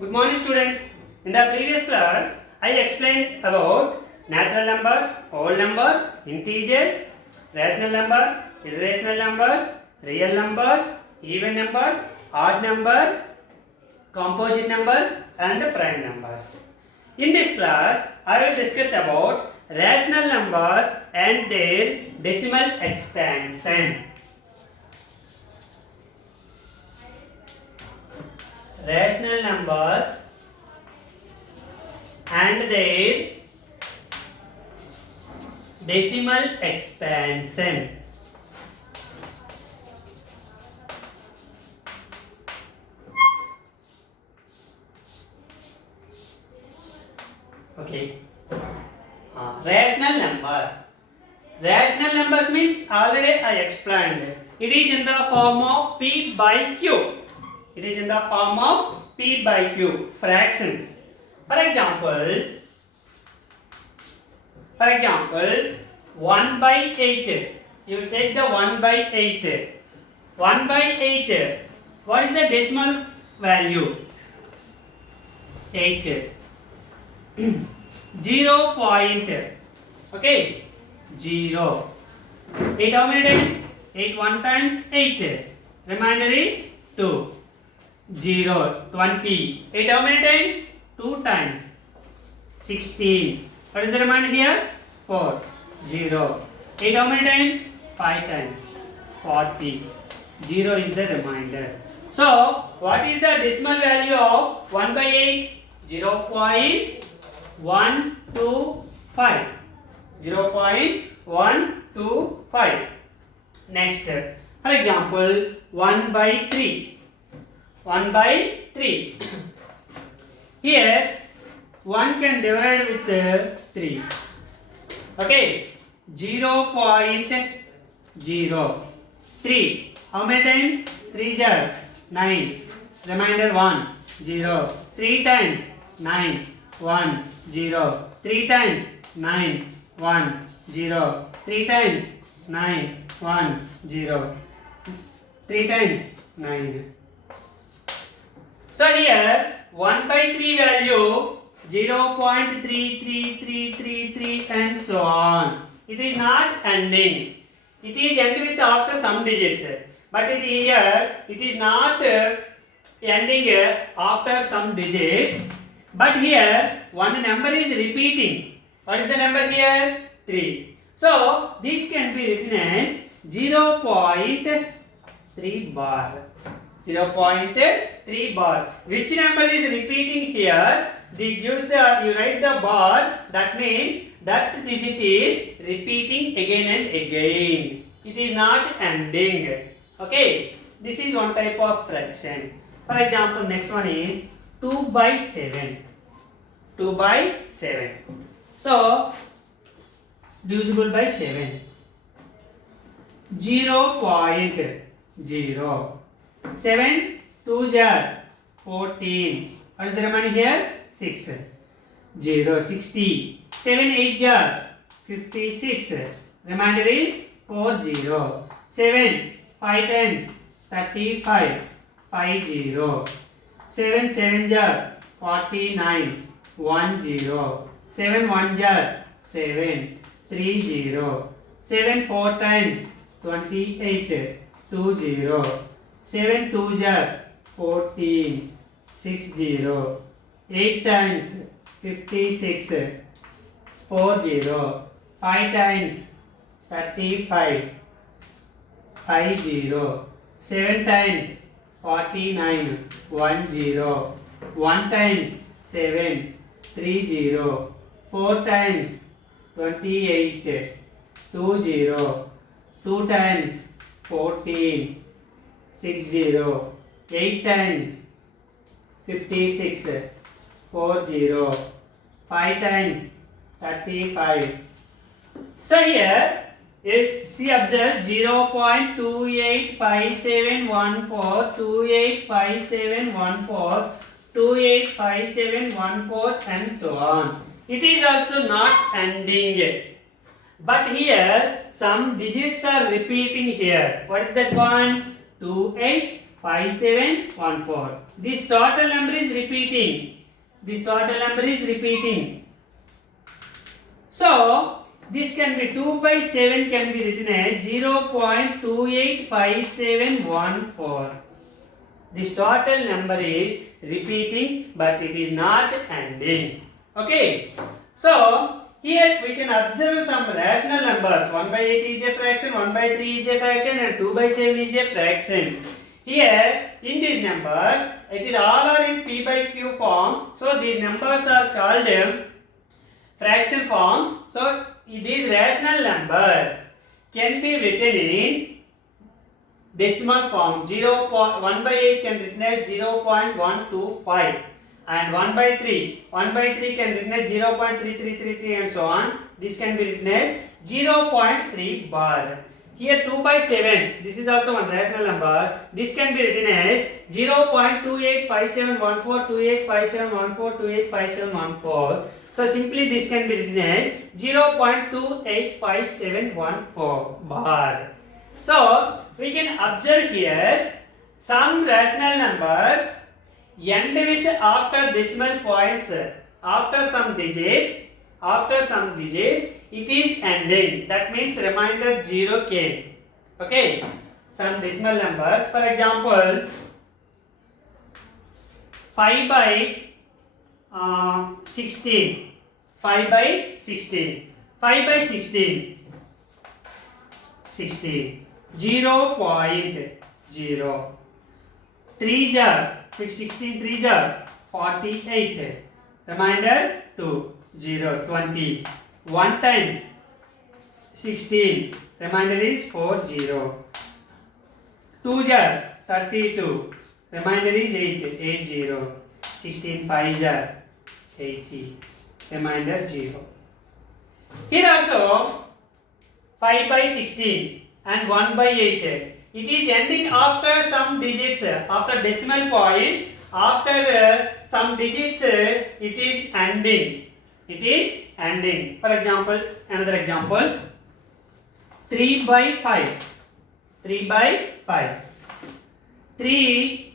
Good morning students. In the previous class, I explained about natural numbers, whole numbers, integers, rational numbers, irrational numbers, real numbers, even numbers, odd numbers, composite numbers and prime numbers. In this class, I will discuss about rational numbers and their decimal expansion. Rational numbers and their decimal expansion. Okay. Rational number. Rational numbers means already I explained. It is in the form of P by Q. It is in the form of P by Q, fractions. For example, 1 by 8. You will take the 1 by 8. 1 by 8. What is the decimal value? 8. 0 point. Okay. 0. 8 how many times? 8 1 times 8. Remainder is 2. 0, 20. 8 how many times? 2 times. 16. What is the remainder here? 4. 0. 8 how many times? 5 times. 40. 0 is the remainder. So, what is the decimal value of 1 by 8? 0.125. 0.125. Next, for example, 1 by 3. 1 by 3. Here 1 can divide with 3. Okay. 0.03. How many times? 3 are 9. Remainder 1. 0. 3 times 9. 1. 0. 3 times 9. 1. 0. 3 times 9. 1. 0. 3 times 9. So here 1 by 3 value 0.33333 and so on. It is not ending. It is end with after some digits. But here it is not ending after some digits. But here one number is repeating. What is the number here? 3. So this can be written as 0.3 bar. 0.3 bar. Which number is repeating here? You write the bar. That means that digit is repeating again and again. It is not ending. Okay. This is one type of fraction. For example, next one is 2 by 7. 2 by 7. So, divisible by 7. 0.0. 7 2s are 14. What is the remainder here? 6. 0 60. 7 8s are 56. Remainder is 40. 7 5 times 35. 50. 7 7s are 49. 10. 7 1s are 7. 30. 7 4 times 28. 20. 7 2s are 14. 60. 8 times 56. 40. 5 times 35. 50. 7 times 49. 10. 1 times 7. 30. 4 times 28. 20. 2 times 14. 60. 8 times 56. 40. 5 times 35. So here see observe 0.285714, 285714, 285714 and so on. It is also not ending. But here some digits are repeating here. What is that one? 28 5714. This total number is repeating. This total number is repeating. So this can be 2 by 7 can be written as 0.285714. This total number is repeating, but it is not ending. Okay. So here we can observe some rational numbers. 1 by 8 is a fraction, 1 by 3 is a fraction, and 2 by 7 is a fraction. Here in these numbers, it is all are in p by q form. So these numbers are called fraction forms. So these rational numbers can be written in decimal form. 1 by 8 can written as 0.125, and 1 by 3 can written as 0.3333 and so on. This can be written as 0.3 bar. Here 2 by 7, this is also one rational number. This can be written as 0.285714, 285714, 285714. So simply this can be written as 0.285714 bar. So we can observe here some rational numbers end with after decimal points, after some digits, it is ending. That means remainder 0 came. Okay. Some decimal numbers, for example 5 by 16, 5 by 16, 5 by 16, 16, 0.0, 3 jar, 16 3 jar, 48, remainder 2, 0, 20, 1 times 16, remainder is 4, 0, 2 jar, 32, remainder is 8, 8, 0, 16 5 jar, 80, remainder 0. Here also 5 by 16 and 1 by 8. It is ending after some digits, after decimal point, after some digits, it is ending. It is ending. For example, another example, 3 by 5. 3 by 5. 3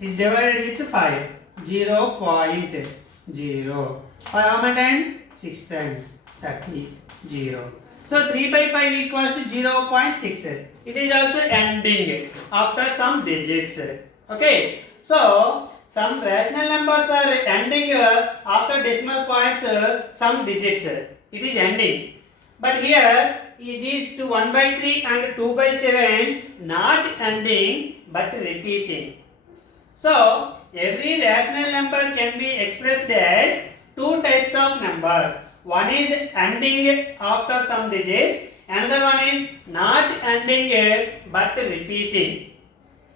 is divided with 5. 0.0. How many times? 6 times. 30. 0. So 3 by 5 equals to 0.6. It is also ending after some digits. Okay. So some rational numbers are ending after decimal points, some digits. It is ending. But here these 1 by 3 and 2 by 7 not ending but repeating. So every rational number can be expressed as two types of numbers. One is ending after some digits, another one is not ending but repeating.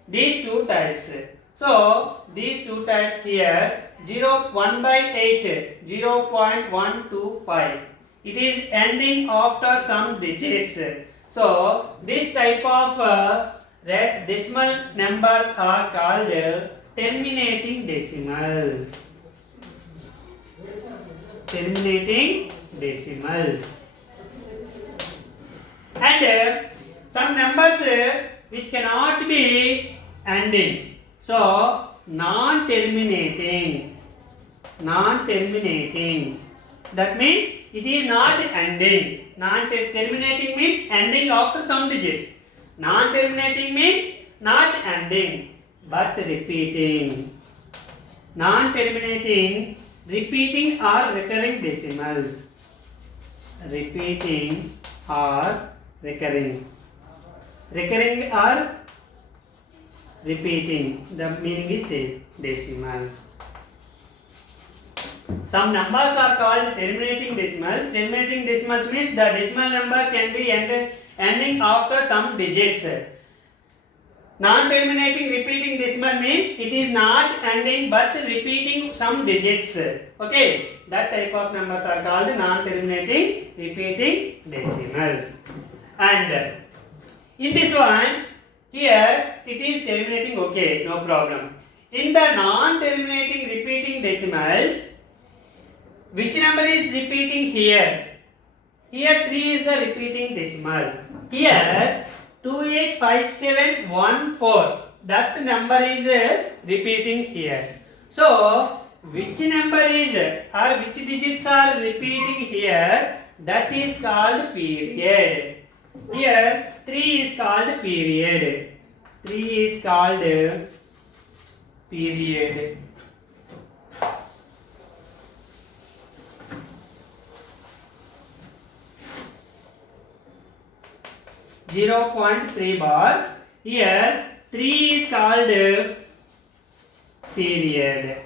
These two types. So these two types here, 1 by 8, 0.125. It is ending after some digits. So this type of decimal number are called terminating decimals. Terminating decimals. And some numbers which cannot be ending. So non-terminating. Non-terminating. That means it is not ending. Non-terminating means ending after some digits. Non-terminating means not ending but repeating. Non-terminating, repeating or recurring decimals. Repeating or recurring. Recurring or repeating. The meaning is same. Decimals. Some numbers are called terminating decimals. Terminating decimals means the decimal number can be ending after some digits. Non-terminating repeating decimal means it is not ending but repeating some digits. Okay, that type of numbers are called non-terminating repeating decimals. And in this one, here it is terminating, okay, no problem. In the non-terminating repeating decimals, which number is repeating here? Here 3 is the repeating decimal. Here 285714. that number is repeating here. So which number is or which digits are repeating here, that is called period. Here 3 is called period. 3 is called period. .3 bar. Here 3 is called period.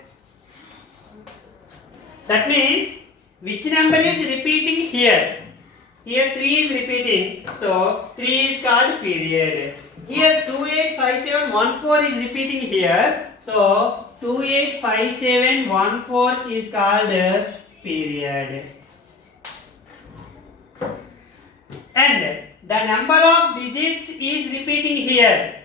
That means which number is repeating here? Here 3 is repeating, so 3 is called period. Here 285714 is repeating here, so 285714 is called period. And the number of digits is repeating here.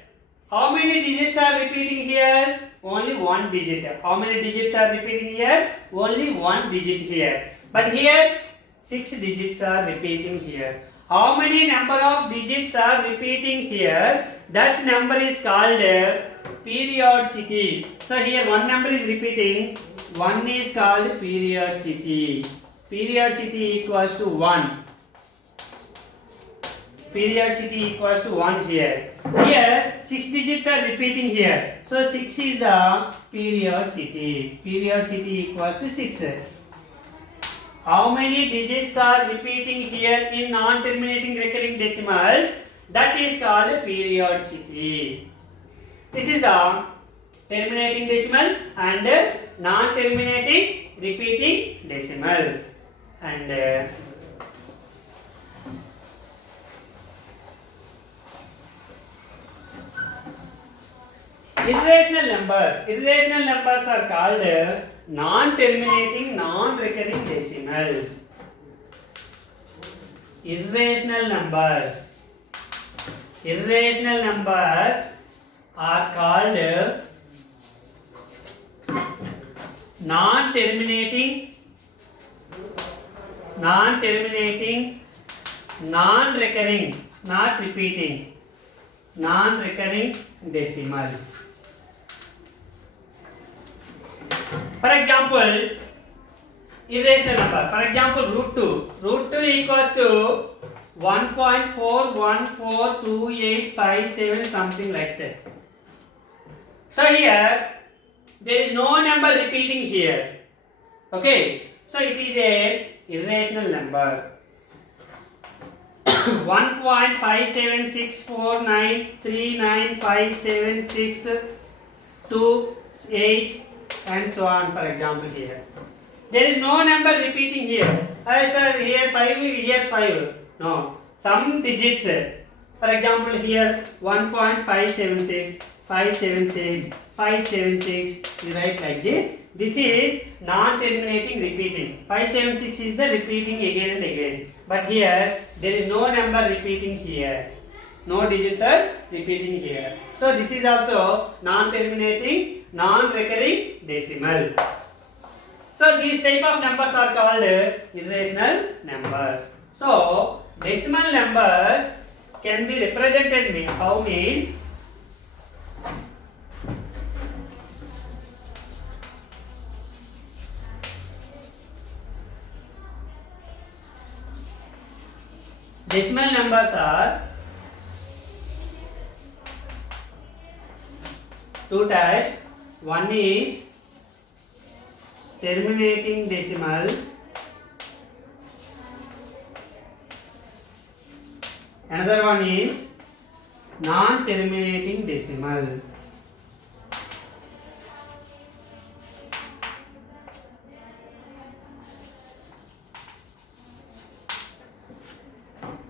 How many digits are repeating here? Only one digit. How many digits are repeating here? Only one digit here. But here 6 digits are repeating here. How many number of digits are repeating here? That number is called periodicity. So here one number is repeating. One is called periodicity. Periodicity equals to 1. Periodicity equals to 1 here. Here 6 digits are repeating here. So 6 is the periodicity. Periodicity equals to 6. How many digits are repeating here in non-terminating recurring decimals? That is called periodicity. This is the terminating decimal and non-terminating repeating decimals. And irrational numbers. Irrational numbers are called non-terminating, non-recurring decimals. Irrational numbers. Irrational numbers are called non-terminating, non-recurring, not repeating, non-recurring decimals. For example, irrational number. For example, root 2. Root 2 equals to 1.4142857, something like that. So here there is no number repeating here. Okay. So it is a irrational number. 1.57649395762 and so on, for example here. There is no number repeating here. Sir, here 5, here 5. No. Some digits. For example here 1.576, 576, 576. You write like this. This is non-terminating repeating. 576 is the repeating again and again. But here there is no number repeating here. No digits are repeating here. So this is also non-terminating, non-recurring decimal. So these type of numbers are called irrational numbers. So decimal numbers can be represented with how means decimal numbers are two types. One is terminating decimal, another one is non-terminating decimal.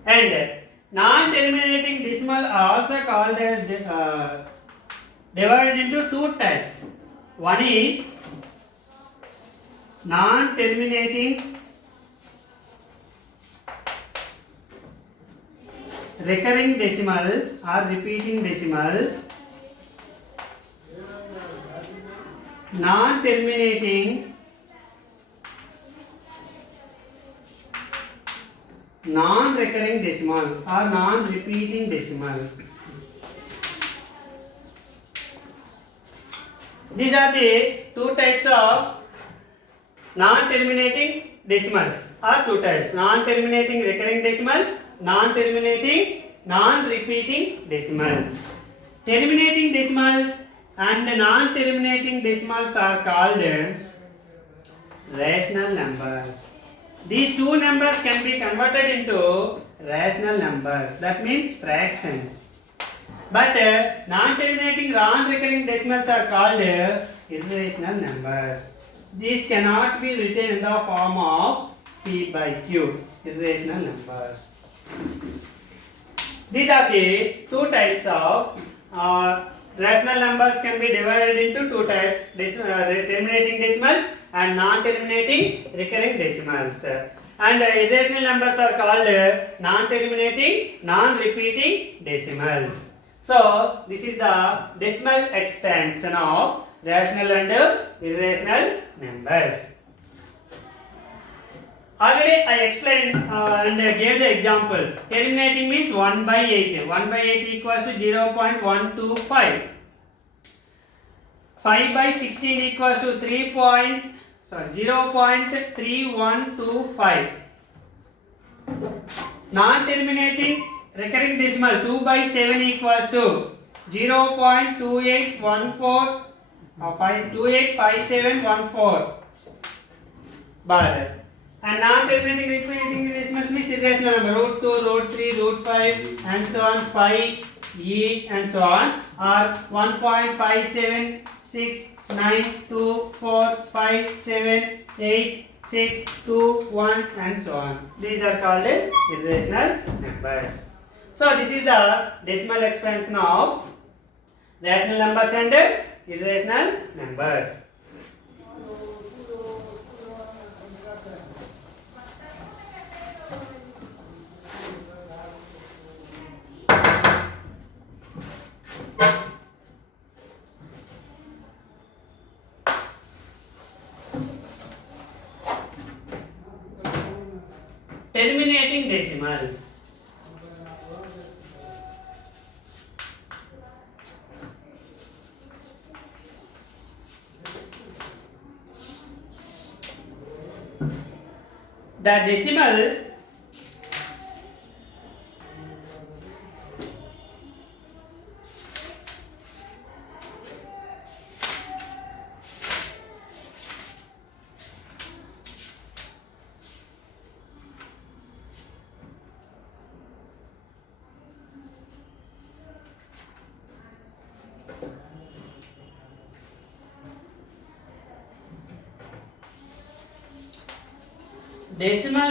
And non-terminating decimal are also called as divided into two types. One is non-terminating recurring decimal or repeating decimal, non-terminating non-recurring decimal or non-repeating decimal. These are the two types of non-terminating decimals, or two types: non-terminating recurring decimals, non-terminating non-repeating decimals. Terminating decimals and non-terminating decimals are called rational numbers. These two numbers can be converted into rational numbers, that means fractions. But non-terminating non-recurring decimals are called irrational numbers. These cannot be written in the form of P by Q, irrational numbers. These are the two types of rational numbers. Can be divided into two types: terminating decimals and non-terminating recurring decimals. And irrational numbers are called non-terminating non-repeating decimals. So this is the decimal expansion of rational and irrational numbers. Already I explained and gave the examples. Terminating means 1 by 8. 1 by 8 equals to 0.125. 5 by 16 equals to 0.3125. Non-terminating recurring decimal 2 by 7 equals to 0.2814 or 285714 bar. And non-terminating repeating decimals means irrational number: root 2, root 3, root 5, and so on, pi, e, and so on, are 1.576924578621 and so on. These are called irrational numbers. So this is the decimal expansion of rational numbers and irrational numbers. Terminating decimals. The decimal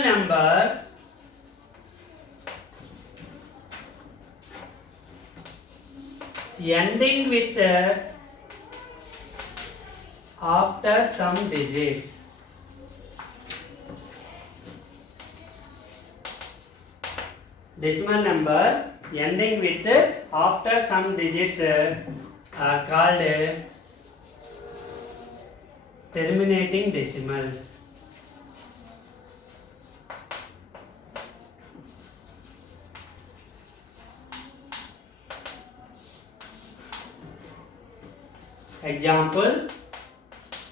number ending with after some digits. Decimal number ending with after some digits are called terminating decimals. Example: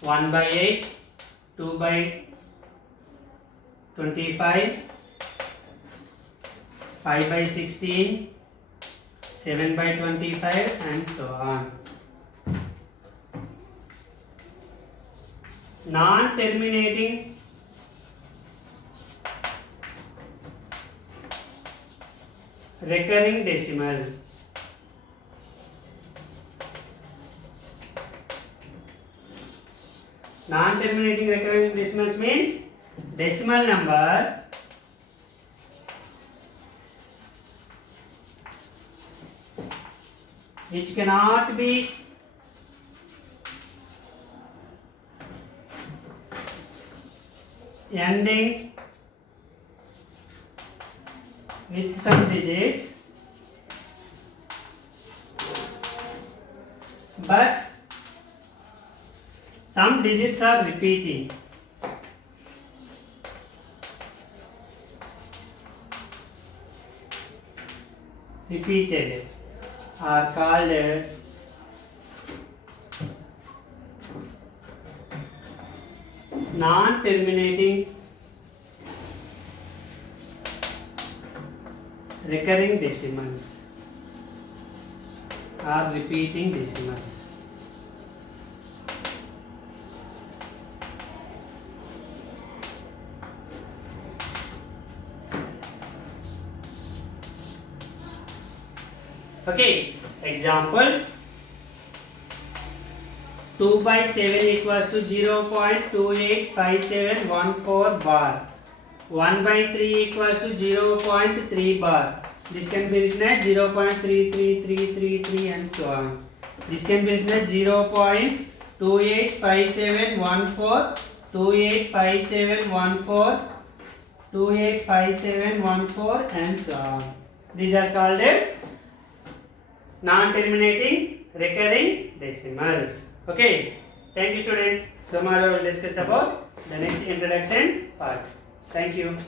1 by 8, 2 by 25, 5 by 16, 7 by 25 and so on. Non-terminating recurring decimal. Non-terminating recurring decimals means decimal number which cannot be ending with some digits, but some digits are repeating. Repeated are called non-terminating recurring decimals or repeating decimals. Okay, example 2 by 7 equals to 0.285714 bar. 1 by 3 equals to 0.3 bar. This can be written as 0.33333 and so on. This can be written as 0.285714, 285714, 285714 and so on. These are called non-terminating recurring decimals. Okay, thank you students. Tomorrow we will discuss about the next introduction part. Thank you.